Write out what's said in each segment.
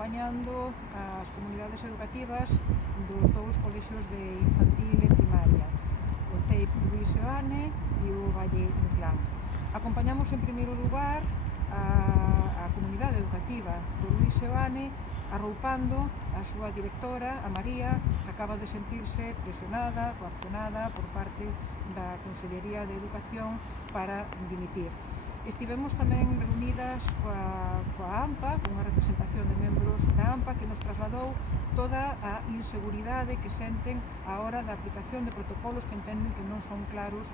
acompañando as comunidades educativas dos dous colexios de infantil e primaria, o CEIP Luís Seoane e o Valle Inclán. Acompañamos en primeiro lugar a comunidade educativa do Luís Seoane, arroupando a súa directora, a María, que acaba de sentirse presionada, coaccionada por parte da Consellería de Educación para dimitir. Estivemos tamén reunidas coa AMPA, cunha representación de membros da AMPA, que nos trasladou toda a inseguridade que senten á hora da aplicación de protocolos que entenden que non son claros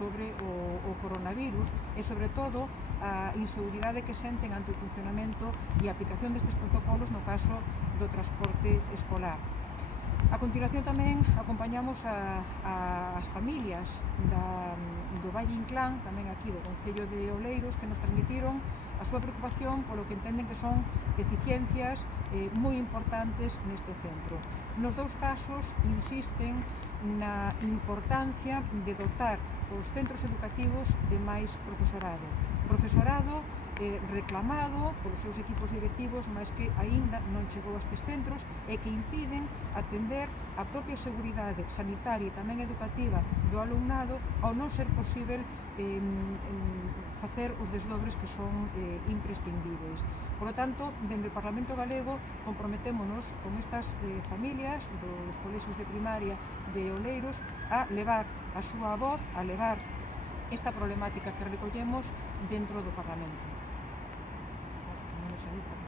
sobre o coronavirus e, sobre todo, a inseguridade que senten ante o funcionamento e a aplicación destes protocolos no caso do transporte escolar. A continuación tamén acompañamos as familias do Valle Inclán, tamén aquí do Concello de Oleiros, que nos transmitiron a súa preocupación polo que entenden que son deficiencias moi importantes neste centro. Nos dous casos insisten na importancia de dotar os centros educativos de máis profesorado. Profesorado reclamado polos seus equipos directivos, mas que aínda non chegou a estes centros e que impiden atender a propia seguridade sanitaria e tamén educativa do alumnado ao non ser posible facer os desdobres que son imprescindíveis. Por lo tanto, dende o Parlamento Galego comprometémonos con estas familias dos colexios de primaria de Oleiros a levar a súa voz, a levar esta problemática que recollemos dentro do Parlamento.